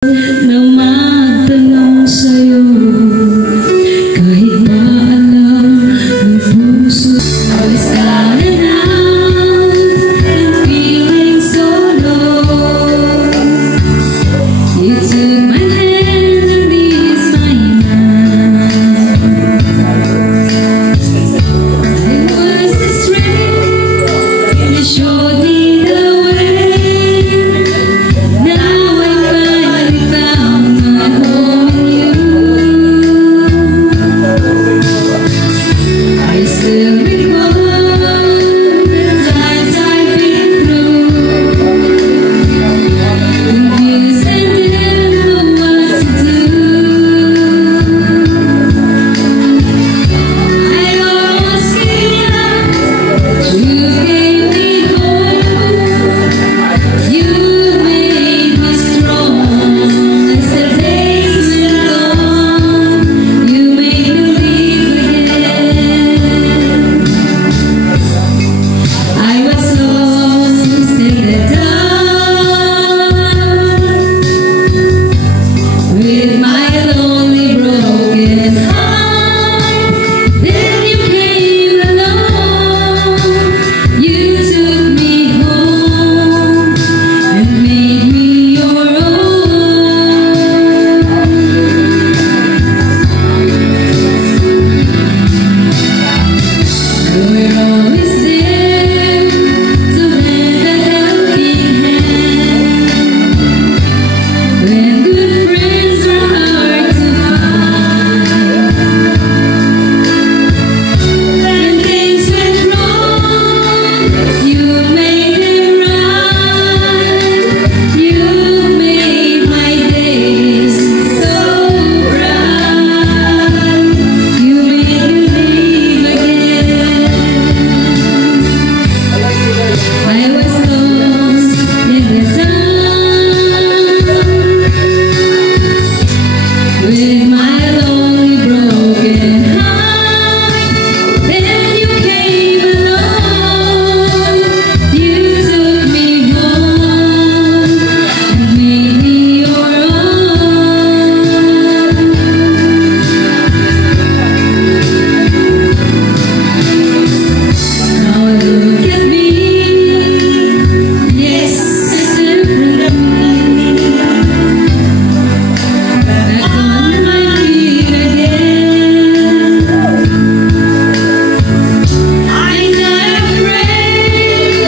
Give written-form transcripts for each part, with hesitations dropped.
na magtanong sa'yo, kahit ba alam ng puso. Alis ka na lang, I'm feeling so low. You took my hand and eased my mind. I was the strength, you showed me the way. Now I finally found my home in you. I still recall the times I've been through. Confused and didn't know what to do. I almost gave up, but you gave me hope. You made me strong as the days went on. You made me believe again. I was lost in the dark with my lonely broken heart. Then you came along. You took me home and made me your own. You were always there to lend a helping hand when good friends are hard to find. When things went wrong, you made them right. You made my days so bright. You made me live again. I was lost in the dark with my lonely broken heart. Then you came along. You took me home and made me your own. Now look at me. Yes, it's different. Back on my feet again. I'm not afraid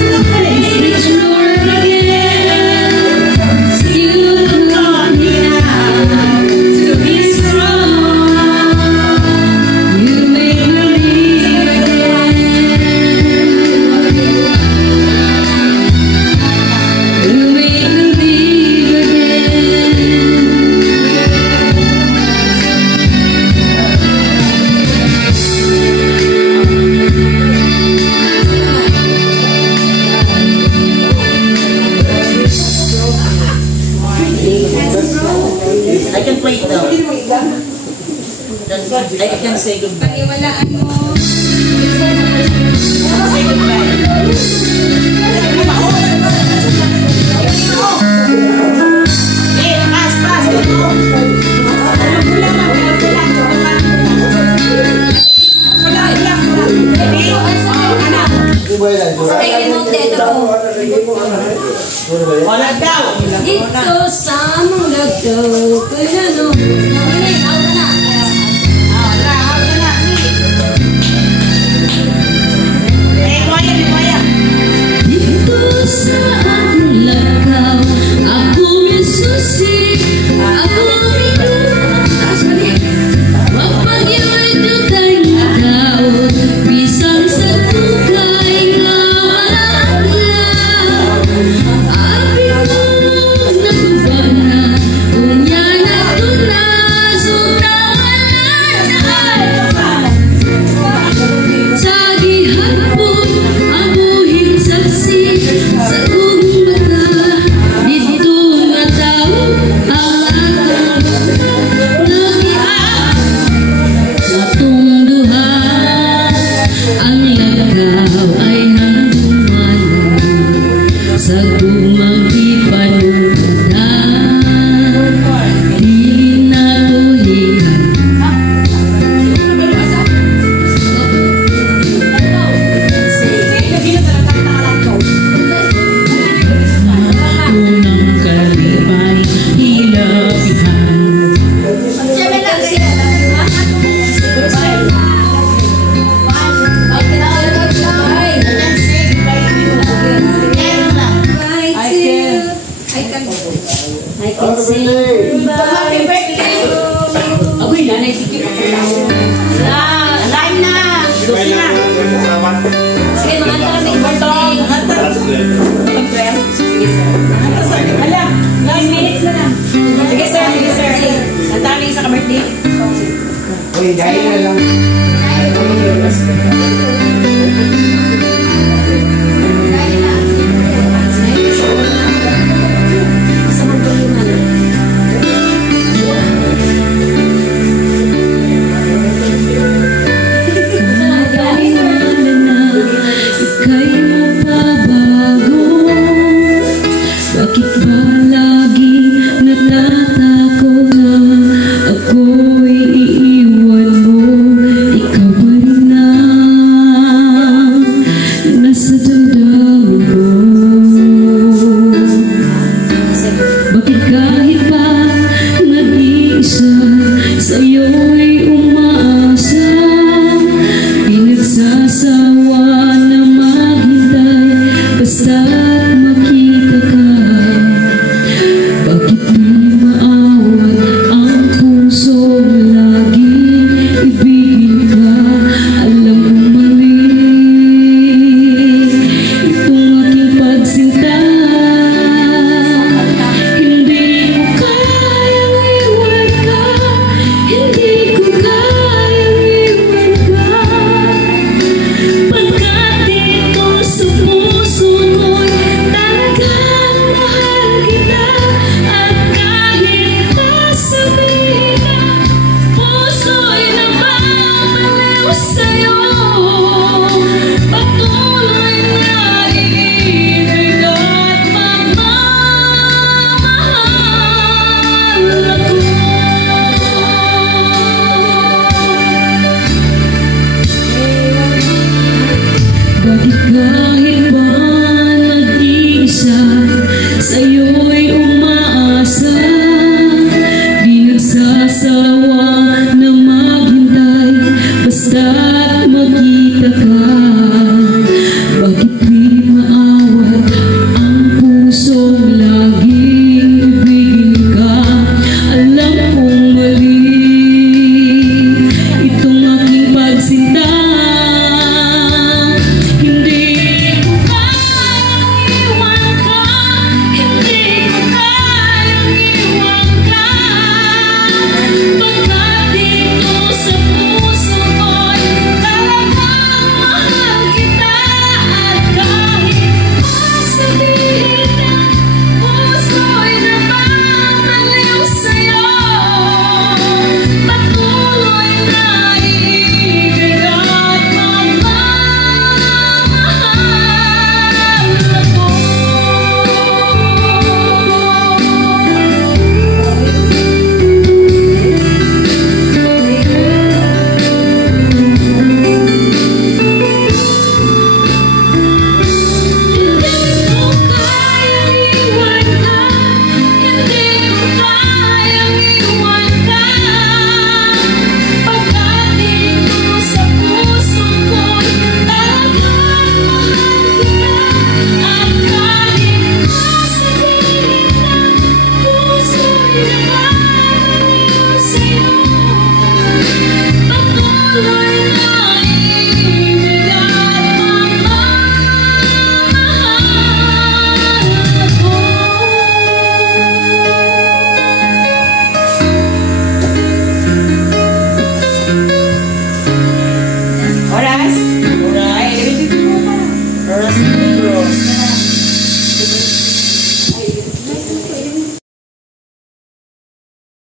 to face this world again. You taught me how to be strong. You made me live again. You made me live again. I can play it now. I can say goodbye. Paniwalaan mo. Say goodbye. Pass. Stay remote dito. Wala daw. Dito sa Munggaw. Kaya no. Out na. Dito sa aking lakaw, ako may susi, ako may dumakas. Mapag-iway ka tayong ikaw, bisan sa tukay na malaglaw. Abi mo na tuba na, unya na I can say Happy birthday! agoy na, naisipin ako lang. Live na! Susi na! Sige, mga talamig birthday. Sige, sir. Hala, 9 minutes na lang. Sige sir, sige sir. Ang dami sa ka-birthday. Uy, dahil na lang.